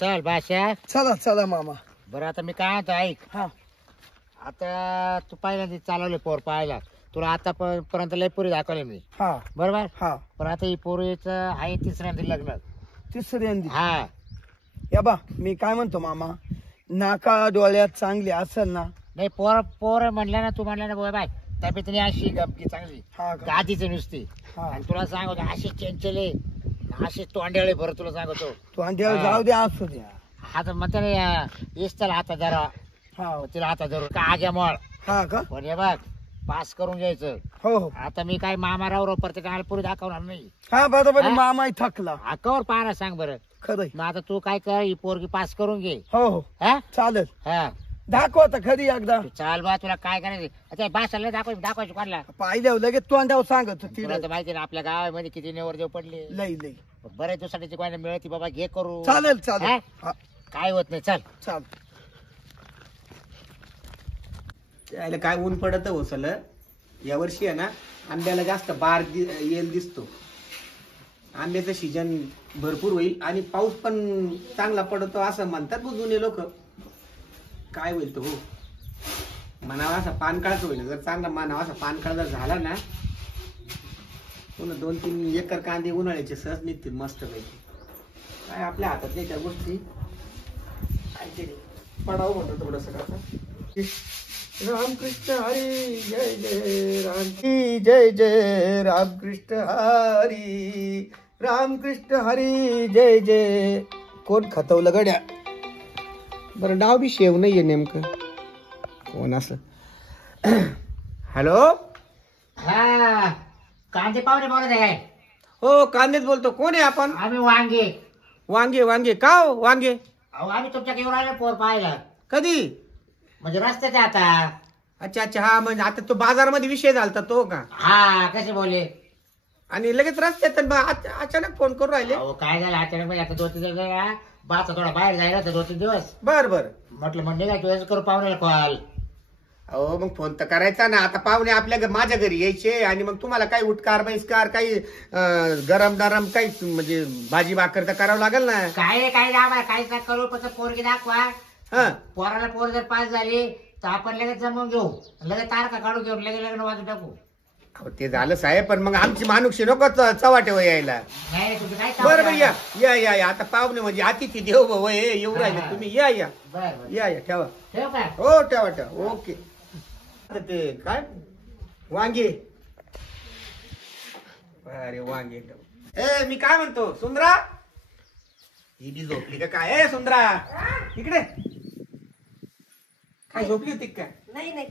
चल बाशा. चला चला मामा. बरं आता मी काय म्हणतो ऐक. हा आता तू पहिल्यांदा चालवले पोर पाहायला. तुला आता पर्यंत लय पुरी दाखवले मी. हा बरोबर. हा पण आता ही पोरीचं आहे तिसऱ्यांदा लग्न. तिसऱ्यांदी. हा या बा मी काय म्हणतो मामा, नाका डोळ्यात चांगली असेल ना. नाही पोर पोर म्हणलं ना, तू म्हणलं ना बोय बाय तब्येतीने अशी गमकी चांगली हा का? गादीची नुसती. हा. आणि तुला सांगतो अशी चंचले अशी तोंड्याळे बरं तुला सांगतो. तू अंड्यावर हा. जाऊ द्या असू द्या. हात म्हणते ना येस त्याला हाता धरा. हा तिला हाता धरू का आग्या मळ. हा का? पण हे बघ पास करून घ्यायचं. हो हो. आता मी काय मामाराव प्रत्येकाला पुरी दाखवणार नाही. हा बरोबर. हा? मामा थकला. कवर पाहणार सांग बरं. खरंय. मग आता तू काय कर ही पोरगी पास करून घे. हो हो हा चालेल. हा दाखव आता खरी एकदा. तू चाल बा तुला काय करायचं आता भाषाला दाखवायचं कोणाला. पाहिल्यावर लगेच तोंडावर सांगत तुला तर माहिती ना आपल्या गावामध्ये किती नेवरदेव पडले. लई लई. बरेच दिवसाची कोणाला मिळती बाबा घे करू. चालेल चालेल. हा? हा, काय होत नाही. चल चाल. त्याला काय ऊन पडत होसल या वर्षी आहे ना. आंब्याला जास्त बार येल दिसतो. आंब्याचं सीजन भरपूर होईल आणि पाऊस पण चांगला पडतो असं म्हणतात जुने लोक. काय होईल तो हो म्हणावा असा पानकाळच होईल. जर चांगला म्हणावा असा पानकाळ जर झाला ना पुन्हा 2-3 एकर कांदे उन्हाळ्याचे सहज निघतील मस्त पैकी. काय आपल्या हातात नाही त्या गोष्टी. काहीतरी पडावं म्हणतो थोडस का. रामकृष्ण हरी जय जय राम की जय जय रामकृष्ण हरी रामकृष्ण हरी जय जय. कोण खतवलं गड्या. बरं नाव बी शेव नाहीये नेमकं. कोण असं. हॅलो. हा कांदे पाहुणे बोलत आहे. हो कांदेच बोलतो. कोण आहे आपण. आम्ही वांगे. वांगे वांगे का हो वांगे. अहो आम्ही तुमच्या घेऊन राहिलो पोर पाहायला. कधी. म्हणजे रस्त्यात आहे आता. अच्छा अच्छा. हा म्हणजे आता तो बाजारामध्ये विषय झालता तो का. हा कसे बोलले. आणि लगेच रस्त्यात अचानक फोन करून राहिले. अहो काय झालं अचानक म्हणजे आता 2-3 दिवस बाचा थोडा बाहेर जायला तर 2-3 दिवस. बर बर. म्हटलं म्हणजे काय तुझ्याच करू पाहुण्याला कॉल. अहो मग फोन तर करायचा ना. आता पाहुणे आपल्या माझ्या घरी यायचे आणि मग तुम्हाला काही उठकार बैसकार काही गरम नरम काही म्हणजे भाजी भाकर तर करावं लागेल ना. काय काय आम्हाला काहीच ना करू पण पोरगी दाखवा. हा पोराला पोर जर पास झाली तर आपण लगेच जमवून घेऊ. लगेच तारखा काढू घेऊन लगेच लग्न वाजून टाकू. अहो, ते झालं साहेब पण मग आमची मानुक्षी नको चवाटे वय यायला. नाही तुझं काय बरं बरं या या या या. आता पाहुणे म्हणजे अतिथी देव भव हे येऊ राहिले तुम्ही. या या बरं या या ठेवा. ठेव काय. हो ठेवा ठेवा. ओके. आता ते काय वांगे. अरे वांगे ए मी काय म्हणतो सुंदरा. ही बी झोपली का काय. सुंदरा इकडे. काय झोपली होती का. नाही नाही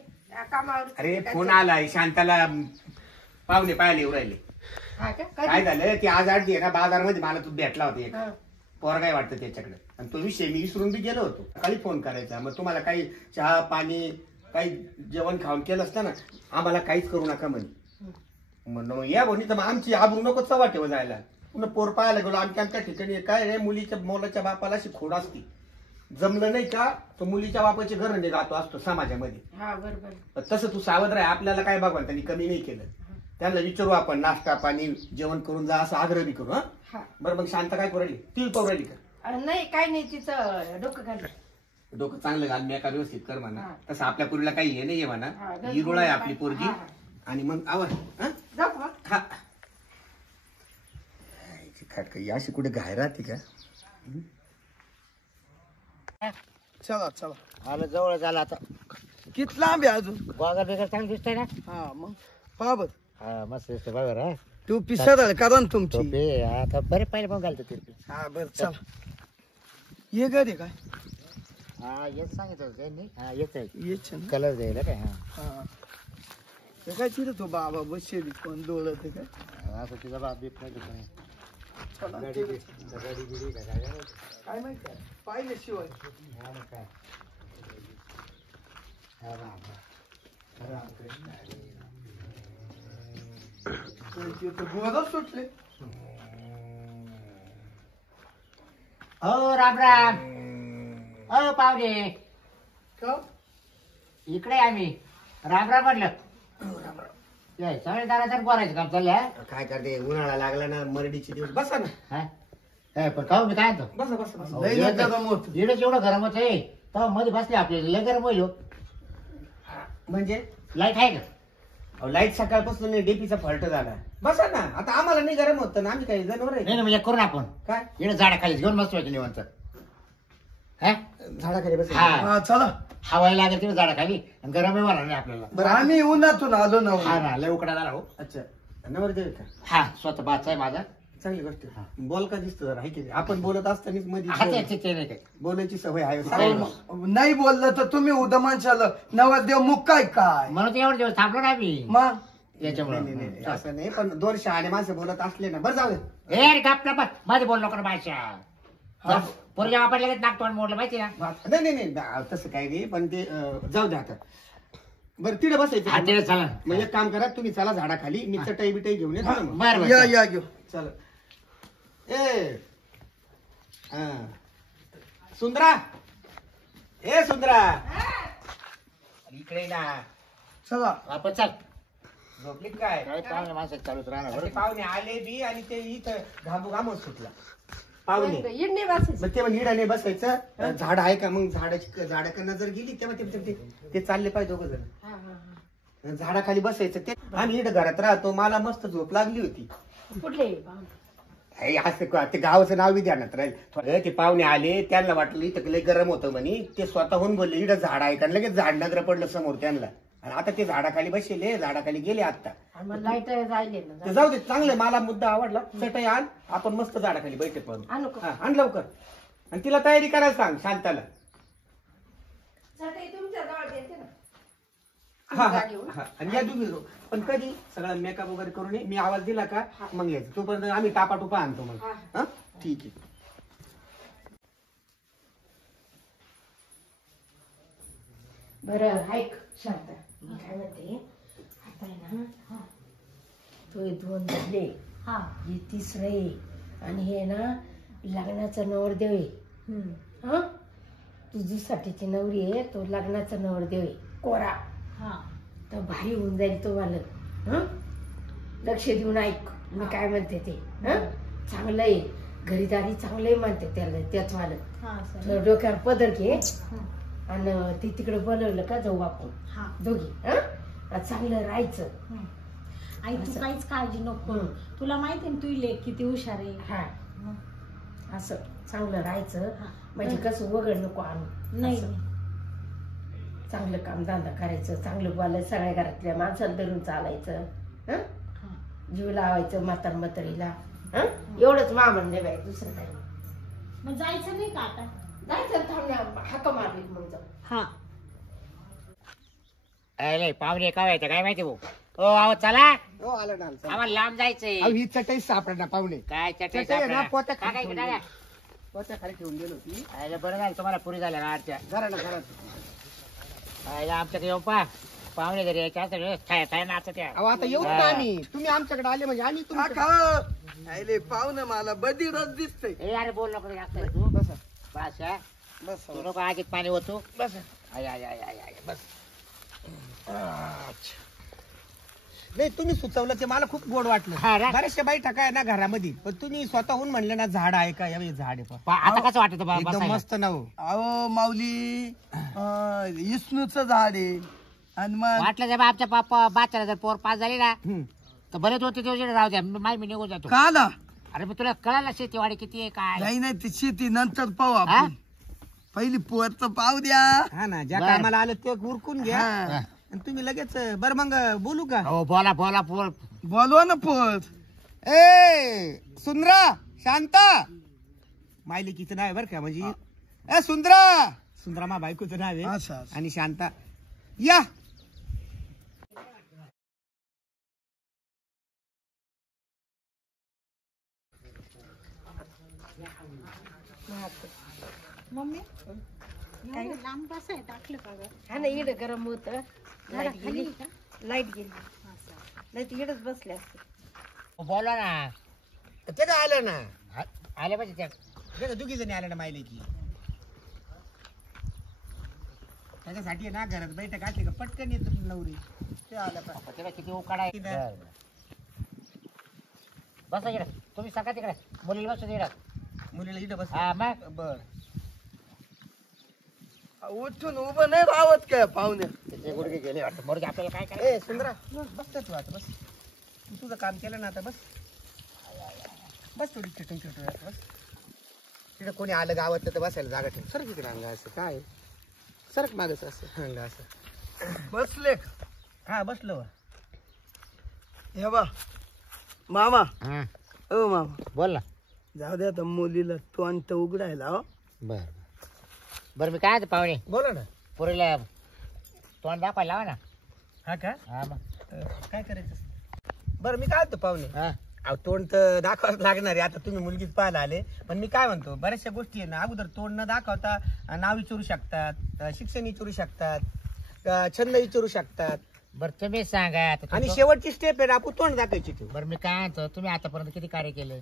कामावर. अरे फोन आलाय शांताला पाहुणे पाहायला येऊ राहिले. हा का? काय झालं ती आज आठ ना बाजारमध्ये मला तू भेटला होता एक पोर काय वाटतं त्याच्याकडे. आणि तो विषय मी विसरून बी गेलो होतो. काही फोन करायचा मग तुम्हाला काही चहा पाणी काही जेवण खाऊन केलं असतं ना. आम्हाला काहीच करू नका म्हणे. म्हणून या बोनी तर मग आमची आबरू नको चव्हाटेवर जायला. पुन्हा पोर पाहायला गेलो आमच्या ठिकाणी काय रे मुलीच्या मोलाच्या बापाला अशी खोड असती. जमलं नाही का तो मुलीच्या बापाचे घरने जातो असतो समाजामध्ये. हा बरोबर. तसं तू सावध राह. आपल्याला काय बघा त्यांनी कमी नाही केलं. त्यांना विचारू आपण नाश्ता पाणी जेवण करून जा असं आग्रह बी करू. हा बरं मग शांत काय करू राहिली. ती पाहू राहिली का. नाही काय नाही तिचं डोकं घाल. डोकं चांगलं घाल मी एका व्यवस्थित कर म्हणा. हा. तसं आपल्या पोरीला काही हे नाहीये म्हणा. हा, हिरोळ आहे आपली पोरगी. हा. आणि मग आवाज जाऊ मग. हा खटका अशी कुठे घाय राहते का. चला चला. आलं जवळ झालं आता. किती लांब आहे अजून. गोगा बिगर चांगलं दिसतंय ना. हा मग पहा बर. हा मस्त दिसतंय बघा. हा तू पिसर करा ना तुमची. टोपी आता बरे पहिले पण घालतो ते. हा बर चला. ये घरी काय. हा येत सांगितलं त्यांनी. हा येत येच ना. कलर द्यायला काय. हा हा ते काय तिथं तो बाबा बसेल कोण डोळत काय. असं तिचा बाप बीप नाही दुकान. चला, गाडी बिडी काय काय काय माहिती आहे पाहिल्याशिवाय. काय गोदा सुटले. हो राम राम. हो पाहुणे का इकडे आम्ही. राम राम म्हटलं. सगळे दारादार बोलायचं काम चाललंय. काय करते उन्हाळा लागला ना मरडीचे दिवस बसा ना. हा पण का मी काय म्हणतो बसा बसा बसा. लई लई गरम होत. इकडे एवढं गरम होत आहे तेव्हा मध्ये बसले आपल्याला लय गरम होईल म्हणजे लाईट आहे का लाईट सकाळपासून डीपीचा फॉल्ट झाला. बसा ना, आता आम्हाला नाही गरम होत ना, आम्ही काही जनावर नाही आहे ना म्हणजे करू ना आपण काय? इकडे झाडाखाली घेऊन मस्त व्हायचं निवंत हा झाडाखाली बस. हा. हा चला हवायला लागेल तिकडे झाडाखाली आणि गरमही होणार नाही आपल्याला बरं आम्ही उन्हातून आलो ना हा ना लय उकडा झाला हो अच्छा, नवरदेव का? हा स्वतः बाचा आहे माझा चांगली गोष्ट आहे. बोल का दिसतो जरा, आहे की नाही? आपण बोलत असतानाच हा मध्ये ते नाही काय बोलायची सवय आहे. अहो, नाही बोललं तर तुम्ही उदमानशाला नवरदेव मुक काय म्हणून तर एवढे दिवस थांबलो ना आम्ही मग याच्यामुळे नाही, नाही, नाही, असं नाही, पण दोन शहाणे माणसं बोलत असले ना, बरं जाऊ दे. ए अरे गप गप माझे बोल नको ना हा. बादशा पोरच्या वापरल्या नागतोंड मोडलं माहिती ना नाही नाही नाही तसं काही नाही, पण ते जाऊ द्या आता. बरं तिथे बसायचं हा का? ते चला मग एक काम करा, तुम्ही चला झाडाखाली, मी चटई बिटाई घेऊन येतो ना मग. बरं या बरं या घेऊ चल. ए हा. सुंदरा, ए सुंदरा, इकडे ना. चला आपण चल झोपली काय? काय पाहुणे माणसं चालूच राहणार आणि ते बरं पाहुणे आले बी आणि ते इथं घामोघामच सुटला पाहुणे. इडणी बसायचं. मग तेव्हा हिडाने बसायचं. झाड आहे का, मग झाडाकडनं जर गेली तेव्हा ते चालले पाहिजे दोघं जण. हा, हा, हा. झाडाखाली बसायचं. ते आम्ही इथं घरात राहतो, मला मस्त झोप लागली होती. कुठले पाहुणे? हे असं ते गावाचं नाव बी ध्यानात राहील. ते पाहुणे आले, त्यांना वाटलं इथं लय गरम होतं म्हणे, ते स्वतःहून बोलले इथं झाड आहे का, लगेच झाड नगर पडलं समोर त्यांना. आणि आता ते झाडाखाली बसले, झाडाखाली गेले आता. आणि मग लाईट राहिले तर ना. जाऊ दे, चांगलं, मला मुद्दा आवडला. चटई आण, आपण मस्त झाडाखाली बैठे पण. आणू का? आण लवकर. आणि तिला तयारी करायला सांग, शांताला. चटई तुमच्या जवळ देते ना. हा, हा, जागी होऊन. हा. आणि या तुम्ही पण कधी सगळा मेकअप वगैरे करून ये. मी आवाज दिला का मग यायचं. तोपर्यंत आम्ही टापाटुपा आणतो मग. हा. हा ठीक आहे. बरं ऐक शांत, मी काय म्हणते आता आहे ना, तो हे दोन झाले, हे तिसरे, आणि हे ना लग्नाचा नवरदेव आहे. हा तुझ्यासाठीची नवरी आहे, तो लग्नाचा नवरदेव आहे कोरा. तर भारी होऊन जाईल तो वालक. हं लक्ष देऊन ऐक मी काय म्हणते ते. चांगलं आहे, घरीदारी चांगलं आहे म्हणते त्याला, त्याच वालक. तर डोक्यावर पदर घे आणि ते तिकडे बोलवलं का जाऊ आपण दोघी. चांगलं राहायचं. आई तू काहीच काळजी नको करू. तुला माहिती ना तू लेक किती हुशार आहे. हा असं चांगलं राहायचं, म्हणजे कसं वगड नको आणू. नाही असं. चांगलं काम धंदा करायचं, चांगलं बोलायचं, सगळ्या घरातल्या माणसाला धरून चालायचं. हं जीव लावायचं म्हातार म्हातारीला. एवढंच मामन नाही बाई, दुसरं काही नाही. मग जायचं नाही का आता? जायचं थांबण्या हाका मारली मग जाऊ. हा अरे पाहुणे काय व्हायचं काय माहिती भाऊ ओ आहो चला हो आलं ना, आलं. आम्हाला लांब जायचंय अहो, ही चटई सापडणार पाहुणे. काय चटई चटई आहे ना, सापडा. पोत्या काय खाली काय ठेवून पोत्या खाली ठेवून गेलो होती. अरे बरं झालं तुम्हाला पुरी झाल्या ना आरच्या घरा ना घरात. आमच्याकडे येऊ पा पाहुणे घरी यायच्या असं नाचत त्या अहो आता येऊ ना आम्ही, तुम्ही आमच्याकडे आले म्हणजे आम्ही तुमच्याकडे. काका आयले पाहुणं मला बधीरच दिसतंय. ए अरे बोल नको जास्त तू बसा बाशा बस तू नको आगीत पाणी होतो बस. आय आय आय आय आय बस नाही तुम्ही सुचवलं ते मला खूप गोड वाटलं. हा ना? बऱ्याचशा बैठका आहे ना घरामध्ये, पण तुम्ही स्वतःहून म्हणले ना झाड आहे का, यावेळी झाड आहे पहा. आता कसं वाटत एकदम मस्त ना हो. अहो माऊली विष्णूचं झाड आहे. आणि मग वाटलं जर आमच्या पापा बाच्याला जर पोर पास झाली ना हम्म. तर बरेच होते ते राहू द्या मी निघून जातो का ना अरे मग तुला कळालं शेतीवाडी किती आहे काय नाही नाही ती शेती नंतर पाहू हा? आपण. पहिली पोर तर पाहू द्या. हा ना, ज्या बरं. कामाला आलं ते उरकून घ्या. हा. आणि तुम्ही लगेच बरं मग बोलू का? हो बोला बोला बोल बोलवा ना पोर. ए सुंदरा, शांता, मायलिकीचं नाव आहे बरं का, म्हणजे ए सुंदरा, सुंदरा मा बायकोचं नाव आहे. असं असं. आणि शांता या. मम्मी एवढं लांब बसाय टाकलं का ग? हा ना इकडे गरम होत, लाईट झाडाखाली गेली. का? लाईट गेली नाही तर इकडेच बसले असते. बोला ना ते काय आलं ना, आले पाहिजे त्या ते दुखी जणी आलं ना मायलिकी. त्याच्यासाठी आहे ना घरात बैठक असली का पटकन येतो नवरी. ते आलं का त्याला किती उकाडा आहे किती? बरं, बरं. बसा इकडे तुम्ही सका तिकडे मुलीला बसू तिकडे मुलीला इथं बस. हा मग बर. उठून उभं नाही राहत काय पाहुण्या. त्याचे गुडघे गेले वाटतं. मरू दे, आपल्याला काय करायचं. ए सुंदरा बस तू आता बस. तू तुझं काम केलं ना आता बस. बस थोडी चिटून बस. तिथं कोणी आलं गावात तर बसायला जागा ठेव. सरक इकडे अंगा असं काय सरक मागच असं अंगा असं. बसले का? हा बसलो. हे बा मामा. हा ओ मामा बोल ना. जाऊ दे आता मुलीला तोंड तर उघडायला हो. बर बरं मी काय म्हणतो पाहुणे बोला ना. पुरीला तोंड दाखवायला लावा ना. हा का हा मग काय करायचं. बरं मी काय म्हणतो पाहुणे. हा अहो तोंड तर दाखवावंच लागणार आहे. आता तुम्ही मुलगीच पाहायला आले. पण मी काय म्हणतो बऱ्याचशा गोष्टी आहे ना अगोदर तोंड न दाखवता नाव विचारू शकतात, शिक्षण विचारू शकतात, छंद विचारू शकतात. बरं तुम्ही सांगा आता आणि शेवटची स्टेप आहे आपण तोंड दाखवायची तू. बरं मी काय म्हणतो तुम्ही आतापर्यंत किती कार्य केले.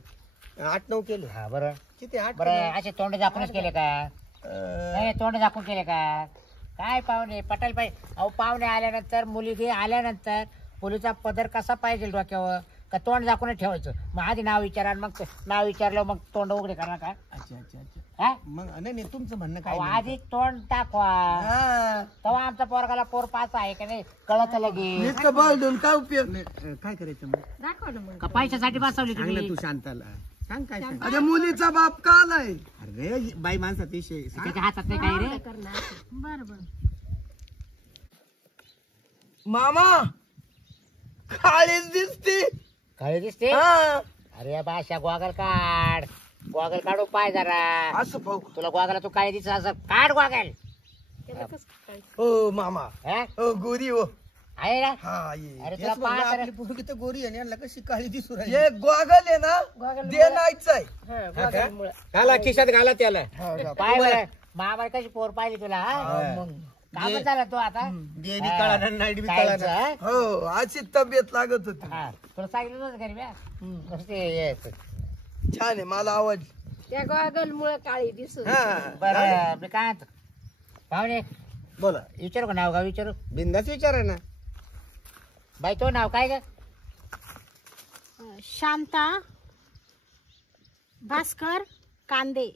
8-9 केले. हा बरं किती 8? बरं असे तोंड दाखवूनच केले का. नाही तोंड दाखवून केले का. काय पाहुणे पटायला पाहिजे. अहो पाहुणे आल्यानंतर मुली आल्यानंतर मुलीचा पदर कसा पाहिजे डोक्यावर का तोंड दाखवूनच ठेवायचं. मग आधी नाव विचारा मग नाव विचारलं मग तोंड उघडे करा का. अच्छा हा मग नाही तुमचं म्हणणं काय अहो, नाही. आधी तोंड दाखवा हा. तेव्हा आमचा पोरगाला पोर पास आहे का नाही कळत लगेच. इतकं बळदून काय उपयोग. काय करायचं मग. दाखव ना मग. का पैशासाठी बसवली सांग ना तुम्ही. तू शांताला सांग काय सांग. अरे मुलीचा बाप का आलाय. अरे बाई माणसात विषय सांग. त्याच्या हातात नाही काही रे. बरं बरं. मामा काळीच दिसते. काळी दिसते. हा अरे बाशा गोगल काढ. गोगल काढू पाय जरा. असं पाहू. तुला गोगला तू काळी दिसत असं काढ गोगल. हो मामा. हा? हो गोरी हो. आहे ना. हा ये. अरे तुला तेच म्हणलं, पाच आपली पोरगी तर गोरी आहे आणि यांना कशी काळी दिसू राहिली. हे गोगल आहे ना दे नाहीच आहे. घाला खिशात घाला त्याला. पाय बरं मामा कशी पोर पाहिली तुला. हा? कामच झाला तू आता. दे बी कळा नाईट बी कळा. खायचं, हा? हो अशी तब्येत लागत होती. हा. तुला सांगितलं नव्हतं घरी म्या. नुसते यायचं. छान आहे मला आवडली. त्या गॉगल मुळे काळी दिसत. बरं मी काय म्हणतो पाहुणे बोला विचारू का नाव गाव विचारू. बिंदास विचारा ना. बाई तो नाव काय ग. शांता भास्कर कांदे.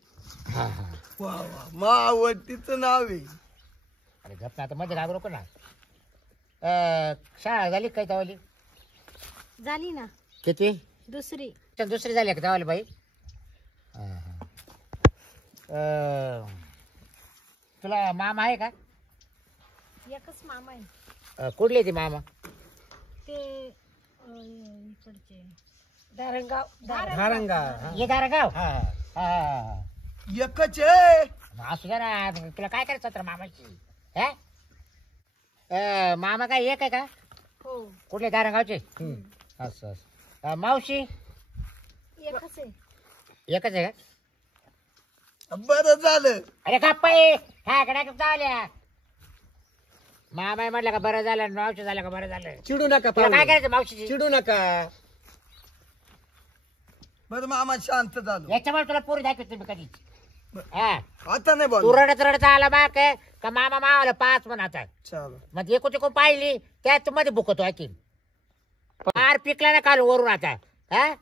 हा हा वा वा मा आवडतीचं नाव आहे. अरे गप ना आता मध्ये लागू नको ना. शाळा झाली काय तवाली. झाली ना किती दुसरी. तर दुसरी झाली का तवाली बाई. तुला मामा आहे का. एकच मामा आहे कुठली ती मामा. ते इकडचे धारणगाव. धारंगा. ये गाव. हा एकच आहे. असू द्या ना तुला काय करायचं तर मामाची. हा? मामा काय एक आहे का. हो कुठले गावचे. असं असं मावशी एकच आहे. एकच आहे का. बरं झालं. अरे गप्पाई हा कडे चावल्या. मामा म्हटलं का बरं झालं मावशी झालं का बरं झालं. चिडू नका तुला काय पाहुणे. करायचं मावशीची. चिडू नका. बरं मामा शांत झालो. याच्यामुळे तुला पोरी दाखवत मी कधी. हा आता नाही तू बोल. रडत रडत आला बा काय का मामा मावाला 5 म्हणा आता. चाल मग एकूण पाहिली त्यात मध्ये बुकतो आणखीन. फार पिकला ना काल वरून आता. हा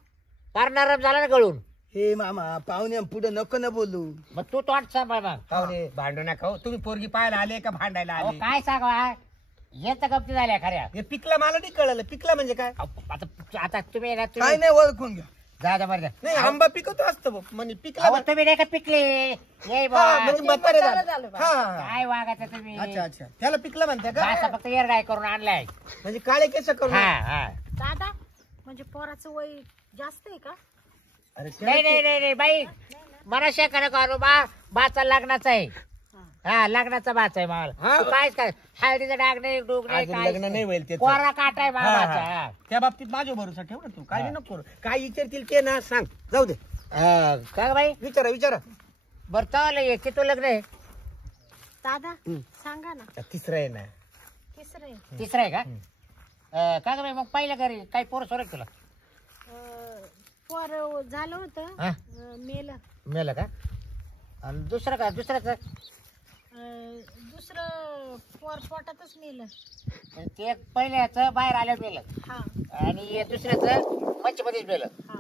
फार नरम झाला ना गळून. हे मामा पाहुण्या पुढे नको ना बोलू. मग तू तोंड सांभाळ मग. पाहुणे भांडू नका हो. तुम्ही पोरगी पाहायला आले का भांडायला अहो, आले. काय सांगा येत गप्ती झाल्या खऱ्या. हे पिकला मला नाही कळलं. पिकला म्हणजे काय. अहो, आता तुम्ही ना काय तुम्ही नाही ओळखून घ्या. जा जा बरं नाही आंबा पिकवतो असतं बघ. म्हणजे पिकला अहो, तुम्ही नाही का पिकले ये बा. हा, म्हणजे म्हातारे झाले. झालं बा. हा. काय वागायचं तुम्ही. अच्छा त्याला पिकला म्हणते असं का. फक्त एरडाय करून आणलाय. म्हणजे काळे केस करून. हा हा दादा म्हणजे पोराचं वय जास्त आहे का. अरे नाही नाही नाही नाही बाई मला शेका करू बा. बाचा लग्नाचा आहे. हा लग्नाचा बाच आहे हा. मला. काय काय हळदीचा डाग नाही डूग नाही अजून काय लग्न नाही होईल त्याचं. कोरा काटा आहे हा, हा. बाबाचा. त्या बाबतीत माझ्या भरोसा ठेव ना तू. काय नाही नको करू. काय विचारतील ते ना सांग. जाऊ दे काय बाई विचारा. बरं चाललं ये की तू लग्न आहे. दादा सांगा ना. तिसरं आहे ना. तिसरं आहे. तिसरं आहे का. काय ग बाई मग पहिलं घरी काही पोरं सोर तुला. पोर झालं होतं हा मेलं. मेलं का. आणि दुसरं का दुसऱ्याचं दुसरं पोर पोटातच मेलं. ते पहिल्याचं बाहेर आल्यावर मेलं. हा आणि हे दुसऱ्याचं मच्छीमध्येच मेलं. हा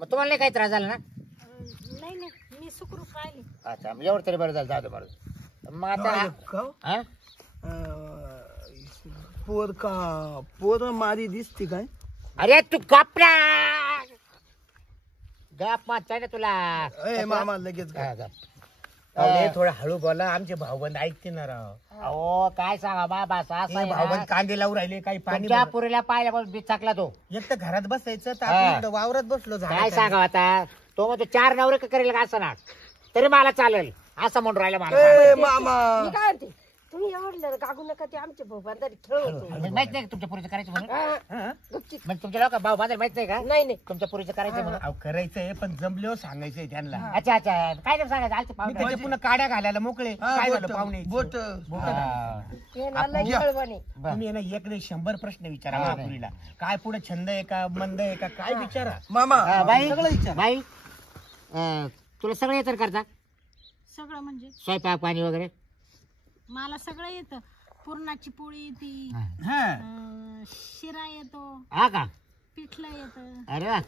मग तुम्हाला नाही काही त्रास झाला ना. राहिले मी सुखरूप राहिले. अच्छा मग एवढं तरी बरं झालं, जाऊ दे बरं. मग आता का हा? पोर मारी दिसते काय? अरे तू गपला गप मत ना तुला. ए मामा लगेच हा, गप. पाहुणे थोडं हळू बोला, आमचे भाऊबंद ऐकते ना राव. अहो काय सांगा बाबा हे भाऊबंद कांदे लावून राहिले, काही पाणी तुमच्या भरत. पुरीला पाहिल्या पण बिचाकला तो. एक तर घरात बसायचं तर हा. आपण इकडं वावरात बसलो काय झाडाखाली. सांगा आता तो म्हणतो 4 नवरे का करेल का असं ना तरी मला चालेल असं म्हणून राहिलं मला. ए मामा मी काय म्हणते तुम्ही एवढलं गागू नका ते आमचे भाऊ बांधारी खेळ होतो. म्हणजे माहित नाही का तुमच्या पुरीचं करायचं म्हणून? हा. गपचीप. म्हणजे तुमच्या लोक भाऊ बांधायला माहित नाही का नाही नाही तुमच्या पुरीचं करायचं म्हणून? अहो करायचंय पण जमल्यावर सांगायचंय त्यांना. अच्छा अच्छा काय ते सांगायचं आलते मी पाहुणे. त्याच्या पुन्हा काड्या घालायला मोकळे. काय झालं पाहुणे? बोट हा. ते ना लय खेळवाणी. बरं. तुम्ही ना एक नाही 100 प्रश्न विचारा महापुरीला. काय पुढे छंद आहे का, मंद आहे का, काय विचारा. मामा बाई सगळं विचार. बाई तुला सगळं येतं करता? सगळं म्हणजे स्वयंपाक पाणी वगैरे? मला सगळं येतं. पुरणाची पोळी येते, हा. शिरा येतो, हा का? पिठलं येतं अरे वा.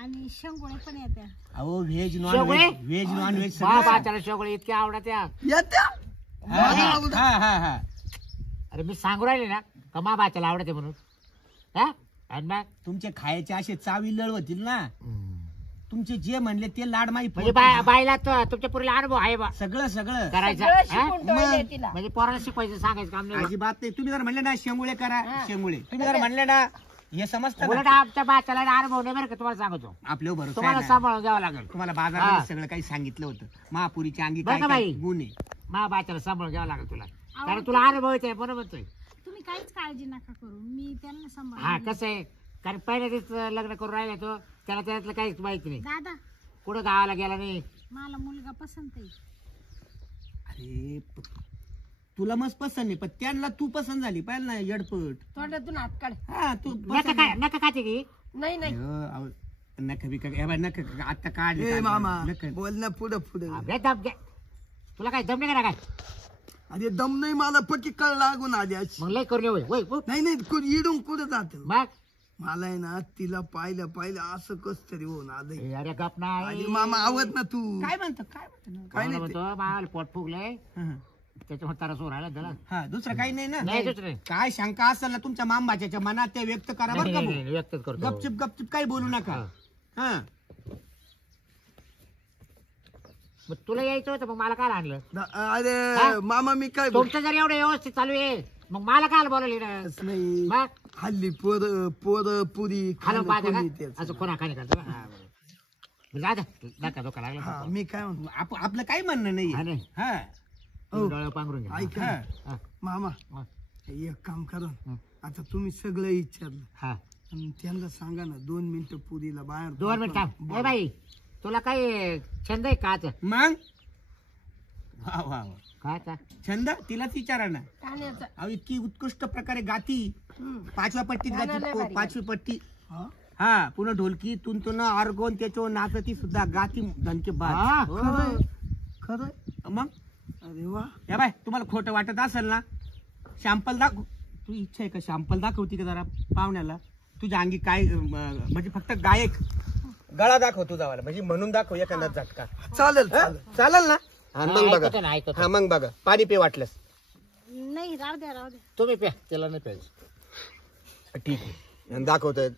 आणि शेंगोळे पण येत्या. अहो व्हेज नॉन शेवळे? व्हेज, व्हेज नॉन व्हेज बाबा त्याला शेवळे इतके आवडत्या. येत्या हा. अरे मी सांगू राहिले ना का मा बाच्याला आवडते म्हणून. हा आणि मग तुमचे खायचे असे चावी लळ होतील ना. तुमचे जे म्हणले ते लाड माही म्हणजे बाईला तो तुमच्या पुरीला अनुभव आहे बा सगळं सगळं करायचा. सगळं हा? शिकून ठेवलंय तिला. म्हणजे पोराला शिकवायचं सांगायचं काम नाही. अजिबात नाही. तुम्ही जर म्हणले ना शेंगुळे करा, शेंगुळे. तुम्ही जर म्हणले ना हे समजतं उलट ना, आमच्या बाच्याला अनुभव नाही बरं का तुम्हाला सांगतो. आपल्यावर भरोसा तुम्हाला आहे ना. सांभाळून घ्यावं लागेल. तुम्हाला हा. बाजारात सगळं काही सांगितलं होतं. महापुरीच्या अंगी बरं काय का काय बाई? गुण आहे. मा बाच्याला सांभाळून घ्यावं लागेल तुला कारण तुला अनुभव येत आहे बरोबर. तुम्ही काहीच काळजी नका करू, मी त्यांना हा सांभाळ. कसं आहे कारण पहिल्याच लग्न करून राहिला तो त्याला त्यातलं काहीच माहिती नाही. दादा कुठं गावाला गेला नाही. मला मुलगा पसंत आहे. अरे तुला मस्त पसंत नाही पण त्यांना तू पसंत झाली पाहिजे ना येडपट. तोंडातून हात काढ. हा तू नका काय नका खाते की नाही नाही नका बिका हे बाई, नका आता काढ ए मामा बोल ना पुढं पुढं. अबे दम घे. तुला काय दम नाही का काय? अरे दम नाही मला पक्की कळ लागून आली अशी. मग लय करून ये, होय होय. नाही इडून कुठं जात मग मला आहे ना तिला पाहिलं असं कस तरी होऊन आलंय. ए, अरे गप आणि नाही मामा आवत ना तू काय म्हणतो काय म्हणतो काय नाही म्हणतो मला पोट फुगलंय हा. त्याच्यामुळे तारा सोर राहिला त्याला. हा दुसरं काही नाही ना. नाही दुसरं काय शंका असेल ना तुमच्या मामबाच्याच्या मनात ते व्यक्त करा बरं का भाऊ. व्यक्तच करतो. गपचिप काही बोलू नका. हा मग तुला यायचं होतं मग मला काय आणलं? अरे हा? मामा मी काय बोल- तुमचं जर एवढं व्यवस्थित चालू आहे मग मला काय बोलवली ना? असं नाही मग हल्ली पोर पुरी खालो खाणं पाहता कोणी का त्याचं. असं कोणा खाली करतो का? हा, बरोबर. दादा नका धोका लागला हा का? मी काय म्हणतो आपलं काही म्हणणं नाही. हा, नाही. हा तुम्ही डोळ्यावर पांघरून घ्या. ऐका हा. हा, मामा हा, एक काम करा हं. आता तुम्ही सगळं विचारलं हा. आणि त्यांना सांगा ना 2 मिनिटं पुरीला बाहेर 2 मिनिट थांब. ए बाई तुला काही छंद आहे का आता? मग वा वा वा. काय का? छंद तिलाच विचारा ना. टाण्याचा. अहो इतकी उत्कृष्ट प्रकारे गाती. 5व्या पट्टीत गाणं गाती. लय भारी 5वी पट्टी. हा? हा पुन्हा ढोलकी तुंतुन आर्गोन त्याच्यावर नाचती सुद्धा गाती धनके हा? बाद. खरंय खरंय मग अरे वा या बाय तुम्हाला खोटं वाटत असेल ना शॅम्पल दाखव. तू इच्छा आहे का शॅम्पल दाखवती का जरा पाहुण्याला? तुझ्या अंगी काय म्हणजे फक्त गायक गळा दाखव तुझा वाला म्हणजे म्हणून दाखव एखादा झटका. चालेल हा? चालेल चालेल ना? हा, मग ऐकतो बघा. ना, ऐकतो. हा मग बघा पाणी पे वाटलंस. नाही राहू द्या तुम्ही प्या त्याला नाही प्यायचं. ठीक आहे आणि दाखवतोय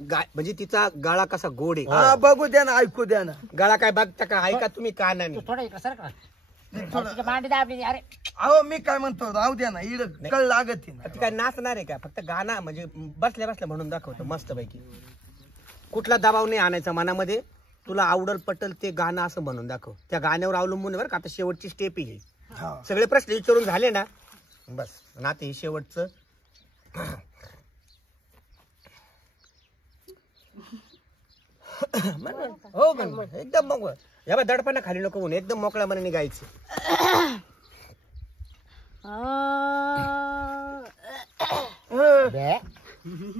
गाय म्हणजे तिचा गळा कसा गोड आहे. हा बघू द्या ना ऐकू द्या ना. गळा काय बघता का ऐका तुम्ही कानाने. तू थोडं इकडं सर का तुझ्या मांडी दाबली. अरे अहो मी काय म्हणतो राहू द्या ना इड कळ लागत आहे ती ना. काय नाचणार आहे का फक्त गाणं म्हणजे बसल्या बसल्या म्हणून दाखवतो मस्त पैकी. कुठला दबाव नाही आणायचा मनामध्ये. तुला आवडल पटल ते गाणं असं म्हणून दाखव. त्या गाण्यावर अवलंबून बरं का आता शेवटची स्टेप ही. हा. सगळे प्रश्न विचारून झाले ना बस ना ते शेवटचं. हो म्हण एकदम मग या बा दडपणा खाली नको म्हणून एकदम मोकळ्या मनाने गायचं. बे.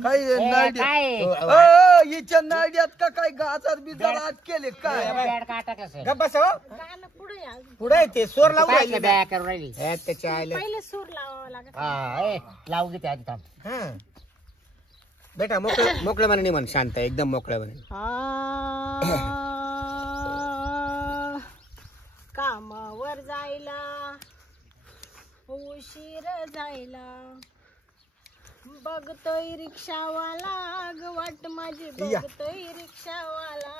काय ए, नाड्या काय हिच्या नाड्यात का काय गाजर बिजार आत केले काय बॅड का टाकलं सर? गप्प बसा हो. गाणं पुढे या. पुढे आहे ते सोर लावून काय राहिले ना. बॅग करून राहिली? हे त्याच्या आईला. पहिले सूर लावावा लागत. हा ए, लावून घेते आधी थांब. हा बेटा मोकळ्या मनाने म्हण शांत एकदम मोकळ्या मनाने. जायला. बघतोय रिक्षावाला ग वाट माझी, बघतोय रिक्षावाला.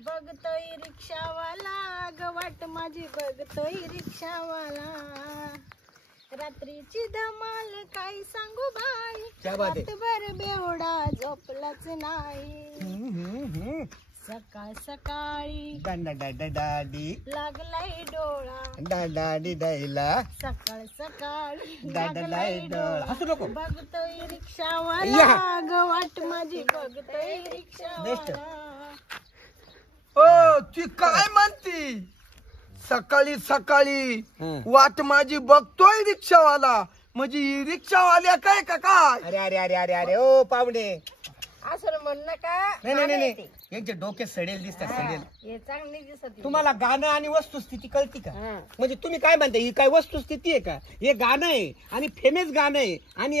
बघतोय रिक्षावाला ग वाट माझी, बघतोय रिक्षावाला. रात्रीची धमाल काय सांगू बाई, रातभर बेवडा झोपलाच नाही. सकाळ सकाळी लागलाय डोळा, सकाळ सकाळी लागलाय डोळा. बघतोय रिक्षावाला ग वाट माझी, बघतोय रिक्षावाला. ओ ती काय म्हणती, सकाळी सकाळी वाट माझी बघतोय रिक्षावाला, म्हणजे ही रिक्षावाल्या काय का काय? अरे अरे अरे अरे अरे ओ पाहुणे, असं म्हणणं का? नाही यांचे डोके सडेल दिसतात, सडेल. हे चांगली दिसत. तुम्हाला गाणं आणि वस्तुस्थिती कळती का? म्हणजे तुम्ही काय म्हणता, ही काय वस्तुस्थिती आहे का? हे गाणं आहे आणि फेमस गाणं आहे आणि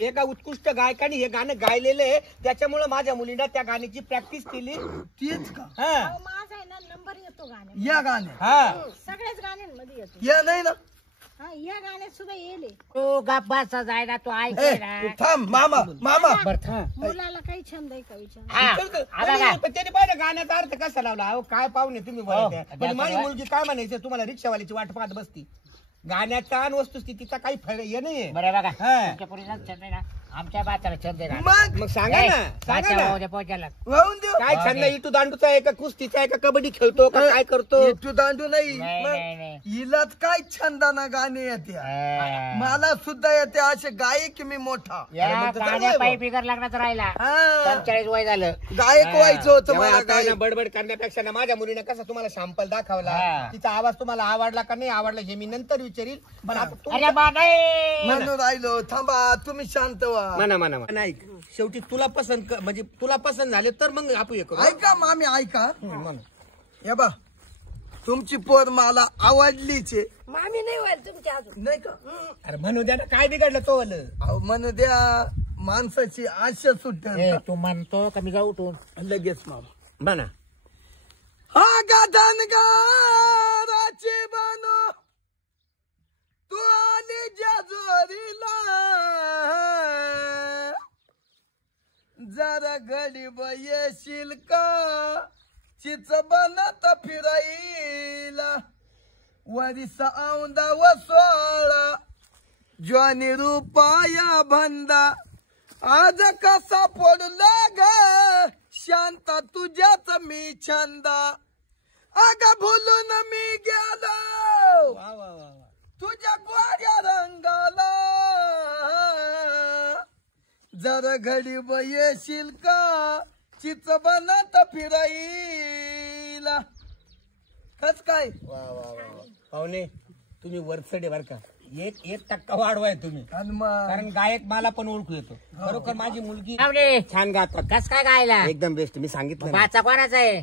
एका उत्कृष्ट गायकाने हे गाणं गायलेलं आहे. त्याच्यामुळे माझ्या मुलींना त्या गाण्याची प्रॅक्टिस केली. तीच का? हा माझा आहे ना नंबर येतो गाण्यात, या गाण्या हा सगळ्याच गाण्यांमध्ये येतो. या नाही ना? या गाण्यात सुद्धा येईल. तू गप्पाचा जायला तू ए, ऐकायला. तू थांब मामा. मुलाला काही छंद आहे का विचार? पण त्याने पाहिलं गाण्याचा अर्थ कसा लावला. अहो काय पाहुणे तुम्ही बोलताय. म्हणजे माझी मुलगी काय म्हणायचं, तुम्हाला रिक्षावाल्याची वाट पाहत बसती. गाण्याचा आणि वस्तुस्थितीचा काही फरक हे नाहीये. बरं बघा, हा. तुमच्या पुरीला छंद आहे ना, आमच्या बाचाला छंद आहे ना. मग सांगा ना, सांगा ना. पोहोचायला वाहून देऊ. काय छंद, इटू दांडूचा आहे का, कुस्तीचा आहे का, कबड्डी खेळतो का, काय करतो? तू दांडू नाही. नाही, मग नाही, नाही. हिलाच काय छंदाना गाणे येते, मला सुद्धा येते. असे गायक मी मोठा या मग तर गाण्या चांगलं पायी आहे बिगर लग्नात राहिला. हा. 45 वय झालं. गायक व्हायचं होतं तेव्हा मला. आता ना गायक बडबड करण्यापेक्षा ना माझ्या मुलीने कसा तुम्हाला सॅम्पल दाखवला, हा. तिचा आवाज तुम्हाला आवडला का नाही आवडला हे मी नंतर विचारील. पण आता अरे बा नाही. म्हणून राहिलो. थांबा, तुम्ही शांत व्हा. म्हणा नाही, शेवटी तुला पसंत म्हणजे तुला पसंत झाले तर मग आपण हे करू. ऐका मामी, ऐका. म्हणा. हे बा, तुमची पोर मला आवडलीच आहे. मामी नाही व्हायला तुमच्या अजून. नाही का? अरे म्हणू द्या ना, काय बिघडलं तो अहो, म्हणू द्या, माणसाची आशा सुटते ए, तू म्हणतो का मी जाऊ उठून? लगेच मामा. म्हणा. हा गाधन गाराचे बानो, तू आली जेजुरीला, जरा गडीब येशील का चिच बनत फिराईला, वरिसा औंदा व सोळा ज्वानी रुपाया भंदा, आज कसा पडला ग शांता तुझ्याच मी छंदा, अग भुलून मी गेलो वा वा वा वा. तुझ्या गोड्या रंगाला, जरा घडी येशील का चिच बनत फिराईला. कस काय? वा वा वा. पाहुणे तुम्ही वरचढे बर का, 1% वाढवाय तुम्ही, आणि मग कारण गायक मला पण ओळखू येतो. खरोखर माझी मुलगी पाहुणे, छान गातात. कस काय गायला? एकदम बेस्ट. मी सांगितलं ना. बाचा कोणाचा आहे?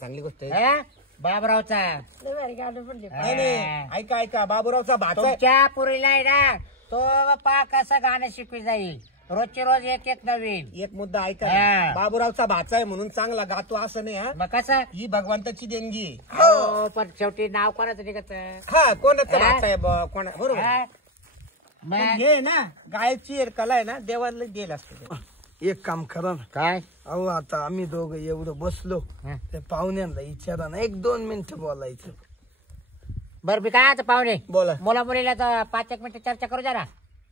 चांगली गोष्ट आहे. हा? बाबरावचा. लय भारी गाणं म्हणले. नाही नाही, ऐका ऐका, बाबूरावचा भाचा आहे. तुमच्या पुरीला आहे ना, तो पा कसं गाणं शिकवी जाईल. रोजचे रोज एक एक नवीन. एक मुद्दा ऐका हा. ना. बाबूरावचा भाचा आहे म्हणून चांगला गातो असं नाही. हा, मग कसं? ही भगवंताची देणगी आहे. हो, पण शेवटी नाव कोणाचं निघत? हा, कोणाचा हा. भाचा आहे कोणा, बरोबर. हा? पण मग हे ना, गायची एक कला आहे ना, देवाला देल असते. एक काम करा ना. काय? अहो, आता आम्ही दोघं एवढं बसलो, हा. त्या पाहुण्यांना विचारा ना, 1-2 मिनिटं बोलायचं. बरं मी काय आता पाहुणे, बोला. मुला मुलीला तर 5-1 मिनिटं चर्चा करू जरा.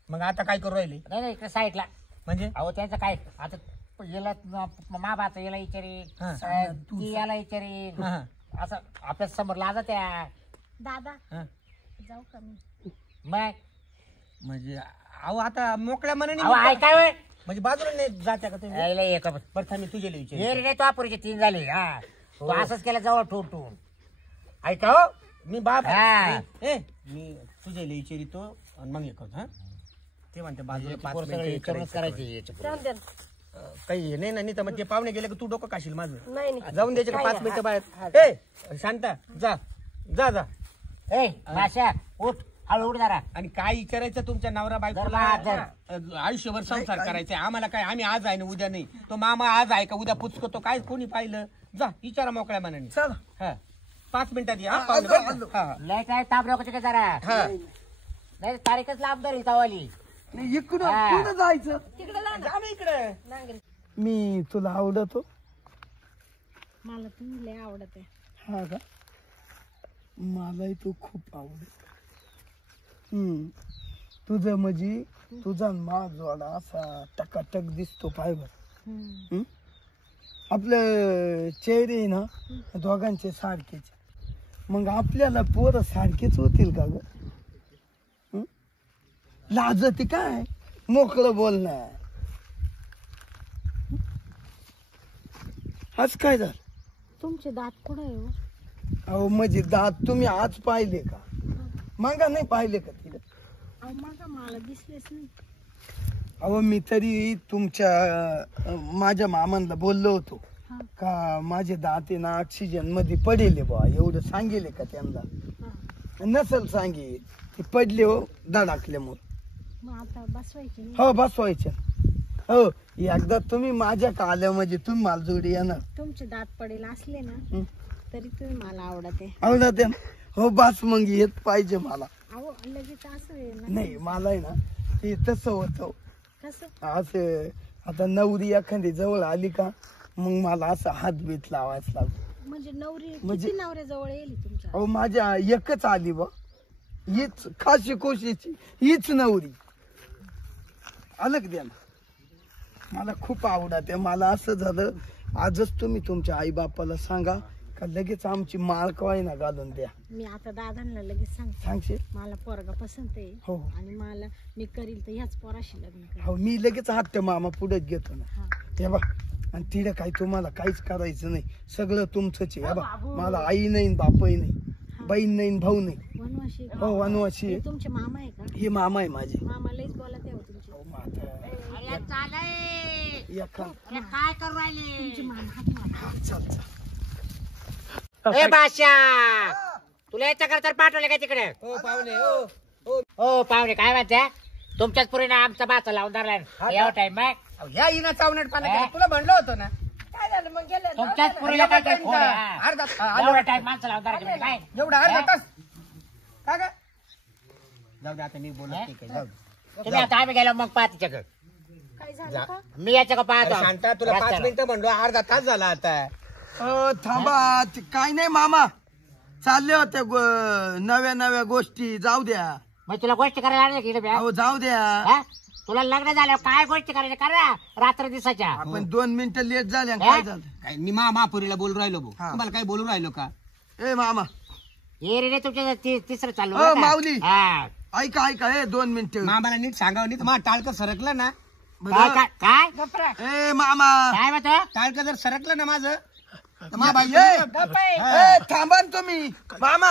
मग आता काय करू राहिली नाही नाही, इकडे साईडला. म्हणजे? अहो त्यांचं काय आता, याला मा बाचा याला विचारी, हा. ती याला विचारी, हा. असं आपल्या समोर लाजा त्या. दादा हा. जाऊ का मी? मग म्हणजे अहो आता मोकळ्या मनाने अहो ऐकाय होय. म्हणजे बाजूला नाही जात्या का तुम्ही? यायला ये का बस. बरं मी तुझ्या विचार. हे रे तो पुरीचे 3 झाले. हा तो असंच केलं जवळ ठेवून. ऐका हो, मी बाप हा. ए, मी तुझ्या विचारितो आणि मग हे करतो. हा, ते म्हणते बाजूला 5 पोरं सगळं मिनिटं विचारूनच करायचं. करायची याच्या पुढे. जाऊन द्या ना. काही हे नाही ना, नाही तर मग ते पाहुणे गेले की तू डोकं काशील माझं. नाही नाही. जाऊन द्यायचे का काय 5 नाही. मिनिटं हा, बाहेर. ए शांता, जा जा जा. ए भाषा उठ, हळू उठ जरा. आणि काय विचारायचं तुमच्या नवरा धर बा, धर. बायकोला, आयुष्यभर संसार करायचा आम्हाला काय, आम्ही आज आहे ना उद्या नाही. तो मामा आज आहे का उद्या पुचकतो काय कोणी पाहिलं. जा विचारा मोकळ्या मनाने. चला. हा 5 मिनिटात या. हा, आलो, पाहुणे, बरं का? आलो. हा, लय काय ताप नको तिकडे जरा. हा. नाही तारीखच लांब धरेल तवाली. नाही, इकडं हा. कुठं जायचं? तिकडे जा ना. जा ना इकडे. नांगरे. मी तुला आवडतो. मला तुम्ही लय आवडत आहे. हा का? मलाही तू खूप आवडत. तुझं म्हणजे तुझा माझवाला असा टकाटक दिसतो पायवर. आपलं चेहरे आहे ना दोघांचे सारखेच. मग आपल्याला पोरं सारखेच होतील का ग? लाजती काय? मोकळं बोलणं. आज काय झालं? तुमचे दात कुठे आहे हो? अहो म्हणजे दात तुम्ही आज पाहिले का? मागा नाही पाहिले का तिला? अहो मग मला दिसलेच नाही. अहो मी तरी तुमच्या माझ्या मामांना बोललो होतो हा. का माझे दात आहे ना ऑक्सिजन मध्ये पडेले बा, एवढं सांगेले का त्यांना? हा. नसल सांगे ते पडले हो धडाकल्यामुळे. मग आता बसवायचे नाही. हो बसवायचे. हो एकदा तुम्ही माझ्या आल्या म्हणजे तुम्ही मला जोडी येणार. तुमचे दात पडेल असले ना हं. तरी तुम्ही मला आवडत आहे. आवडत आहे ना? हो बस मग येत पाहिजे मला. अहो लगेच असं आहे ना. नाही मला आहे ना ते तसं होतं. कसं? असं आता नवरी एखादी जवळ आली का मग मला असं हात बीत लावायचं लागतो. म्हणजे नवरी म्हणजे- किती नवऱ्याजवळ येईल तुमच्या? अहो माझ्या एकच आली बा, हीच खाशी कोशीची हीच नवरी. अलग द्या ना. मला खूप आवडत आहे. मला असं झालं आजच तुम्ही तुमच्या आई बापाला सांगा का लगेच आमची माळकवायना घालून द्या. मी आता दादांना लगेच सांगते. सांगशील? मला पोरगा पसंत आहे हो. आणि मला मी करील तर ह्याच पोराशी लग्न करेल. हो मी लगेच हात मामा पुढे घेतो ना. हा. हे बा आणि तिथे काही तुम्हाला काहीच करायचं नाही, सगळं तुमचंच आहे. हे बा मला आई नाही बापही नाही, बहीण नाही भाऊ नाही. वनवाशी आहे का? हो वनवाशी हे आहे. तुमचे मामा आहे का? हे मामा आहे माझे. मामा लईच बोलत आहे हो तुमचे. हो, माता. अरे चालय. एका अरे काय करू राहिली? तुमचे मामा हात मारा. चल चल. ए बादशा, तुला याच्याकडे तर पाठवलं का तिकडे? हो पाहुणे हो. हो पाहुणे काय म्हणत्या? तुमच्याच पुरीने आमचा बाचा लावून धरलाय. एवढा टाइम आहे. अहो, या इना चावनेट पाना हा? तुला म्हणलं होतं ना. काय झालं मग गेलं? तुमच्याच पुरीला काय काय खोड आहे, हा. अर्धा एवढा टाइम माणसं लावून धरायचे म्हणजे काय? एवढा अर्धा तास का ग? जाऊ दे आता मी बोलत नाही काही, जाऊ दे. तुम्ही आता आम्ही गेलो मग पाहा तिच्याकडे. काय झालं का? मी याच्याकडे पाहतो. अरे शांता तुला 5 रस्त्याला. मिनिटं म्हणलो, अर्धा तास झाला आता. थांबा ते काय नाही मामा, चालले होते नव्या नव्या गोष्टी. जाऊ द्या. मग तुला गोष्ट करायला लागली की इकडे बॅ? अहो जाऊ द्या. हा? तुला लग्न झाल्यावर काय गोष्टी करायच्या करा रात्र दिवसाच्या. आपण 2 मिनिटं लेट झाले आणि हा? काय झालं? काय मी महापुरीला बोलू राहिलो भाऊ, हा. तुम्हाला काय बोलू राहिलो का? ए मामा हे रे तुमच्या तिसरं चालू हो, बरं का? माऊली. हा. ऐका ऐका हे 2 मिनिटं. मामाला नीट सांगावं, नीट मा टाळकं सरकलं ना, काय काय काय ए मामा काय म्हणतो? टाळकं जर सरकलं ना माझं तर मा बाई ए थांबा ना तुम्ही. मामा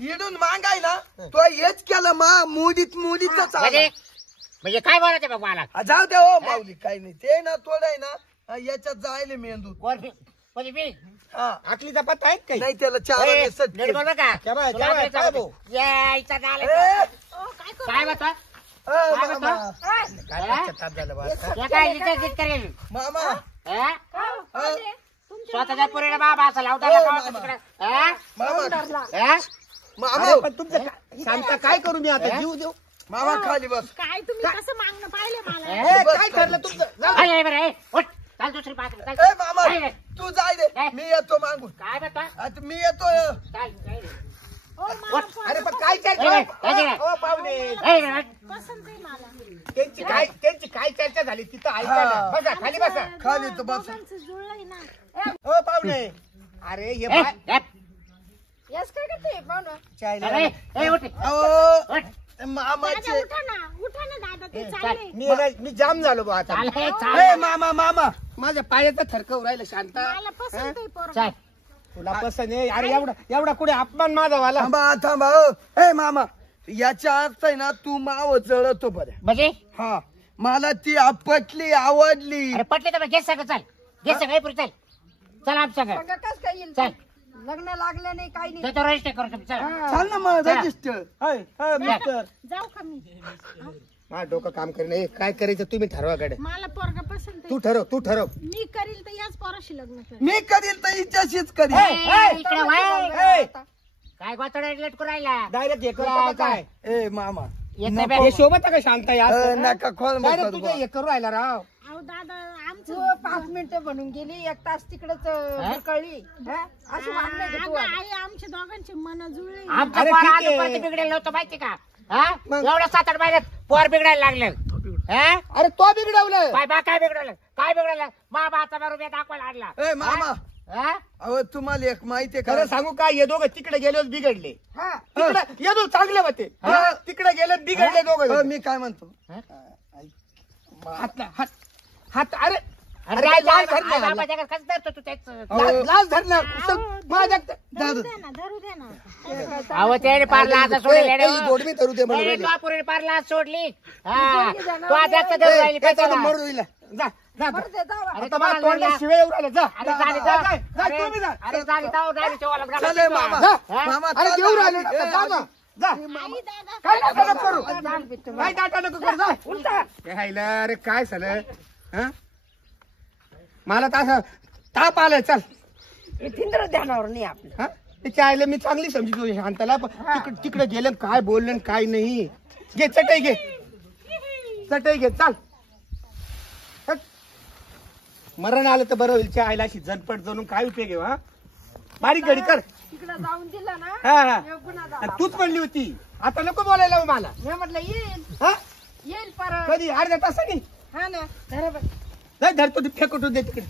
इडून मागायला तो हेच केलं मा मुडीत मुडीच म्हणजे काय बोलायचं बघ मला? जाऊ द्या हो माऊली. काही नाही ते ना थोडं आहे ना याच्यात जायले मेंदू. कोण म्हणजे मी? हा आकलीचा पत्ता आहेत काही? नाही त्याला चार ए, आणे सट नीट बोल बरं का? क्या बाय, तुला क्या बाय, नीट काय सांगतो. भाऊ? यायचा झाला. ए, काय म्हणतो? ए, काय मामा म्हणतो? काय पश्चाताप झालं बा आता? हे काय इज्जत करेल? मामा हा? हा? स्वतःच्या पुरीला बाबा असं लावता का मामा. तिकडे? हा? मामा हा? मामा अरे, पण तुमचं शांता काय करू मी आता? जीव देऊ? मामा खाली बस. काय तुम्ही कसं मागणं पाहिलं मला? ए, काय ठरलं तुमचं? जाऊ. अरे, अरे, अरे, उठ. चाल दुसरी पात्र चाल. ए मामा काय तू जाय दे, मी येतो मागून. म्हणतो? आता मी येतो. चाल, काय रे? हो, मला अरे पण काय चर्चा? ए, काय रे? ओ पाहुणे, ए, ए, पसंत आहे मला. त्यांची काय चर्चा झाली तिथं ऐका ना. बसा खाली बसा. खाली तर बस. दोघांचं जुळलंय ना. ओ पाहुणे, अरे हे ए, बाय ए, यस काय करते पाहुणा? चायला. अरे, ए, उठ. अहो उठ. मामाचे उठा ना दादा ते ए, चालले. मी जाम झालो बा आता. चाल, ए, चाल. ए मामा मामा माझ्या पायाचं थरकव राहिलं शांता. मला पसंत आहे पोरगा. चाल. तुला पसंत आहे? अरे एवढा कुठे अपमान माझा वाला. थांबा थांबा. हो. ए मामा याच्या अर्थ आहे ना तू माव जळतो बरं. म्हणजे हा मला ती आपटली आवडली. अरे पटले तर घे सगळं चाल. घे सगळे पुरी चाल. चल आमच्या सगळं. मग कस काय येईल? चल. लग्न लागलं नाही काही नाही. देतो रजिस्टर करू तुम्ही चल. चाल ना मग चला. रजिस्टर. मिस्टर जाऊ का मी? माझं डोकं काम करेन. काय करायचं तुम्ही ठरवा कडे. मला पोरगा पसंत तू आहे. ठरव. मी करील तर याच पोराशी लग्न करेल. मी करील तर हिच्याशीच करील. ए, इकडे वळ. ए, काय गोतडा लेट करू राहिला? डायरेक्ट हे करतो का काय? ए मामा येत नाही नको. बे. हे शोभत का शांत आहे असं? नका खोल काय रे मग तुझं हे करू राहिला राव अहो दादा तू आमचं 5 मिनिटं बनून गेली 1 तास तिकडच कळली असं वागणं का तू अगं आई आमच्या दोघांचे मन जुळले आमचं अरे पोर ठीक आहे. आजपर्यंत बिघडेल नव्हतं माहिती का हा मग? एवढ्या 7-8 महिन्यात पोर बिघडायला लागलं हा अरे तो बिघडवलं काय बा काय बिघडवलं काय बिघडवलं मा बाचा रुपया दाखवायला आणला ए मामा हा? अहो तुम्हाला एक माहितीये खरं का सांगू का हे दोघं तिकडे गेले बिघडले हा. तिकडे ये दोघं चांगले होते हा. तिकडे गेले बिघडले दोघं मी काय म्हणतो हा? हात हात हात अरे अरे अरे काय लाज लाज- धर ना. आई बापाच्या घरात कसं धरतो तू त्याचं? लाज धर ना माझ्या धरू दे ना धरू दे ना अहो त्याने पार लाज सोडली रे. गोडमी धरू दे नाही रे, मला तू पुरीने पार लाज सोडली हा तू आज जास्त धरून राहिली कशाला? मरू दिला जा जा बरं ते जाऊ. अरे आता तुम्हाला मला तोंडात लागला. शिवे येऊ राहिला जा अरे जा, चालेल, जा, जा. जा, अरे- तुम्ही जा. अरे चालेल, जाऊ, जाऊ, वालात घाला. चले मामा जा. हा? मामा अरे चला. देऊ राहिले ए, जा ना जा आई दादा काय नका नको करू काय टाटा नको करू जा उलटा हायला अरे काय झालं हा मला तर असं ताप आलाय चल इंद्र ध्यानावर नाही आपलं हा त्याच्या आईला मी चांगली समजतो शांताला पण तिकडे गेलं काय बोललं आणि काय नाही घे चटई घे चटई घे चाल हट. मरण आलं तर बरं होईल च्या आईला अशी झटपट जाऊन काय उपयोग आहे हा बारीक घडी कर तिकडे जाऊन दिलं ना हा हा हे गुन्हा झाला. आणि तूच म्हणली होती आता नको बोलायला हो मला मी म्हटलं येईल हा येईल परत कधी अर्ध्या तासाने हा ना धरा बरं. नाही धरतो ते फेकटून दे तिकडे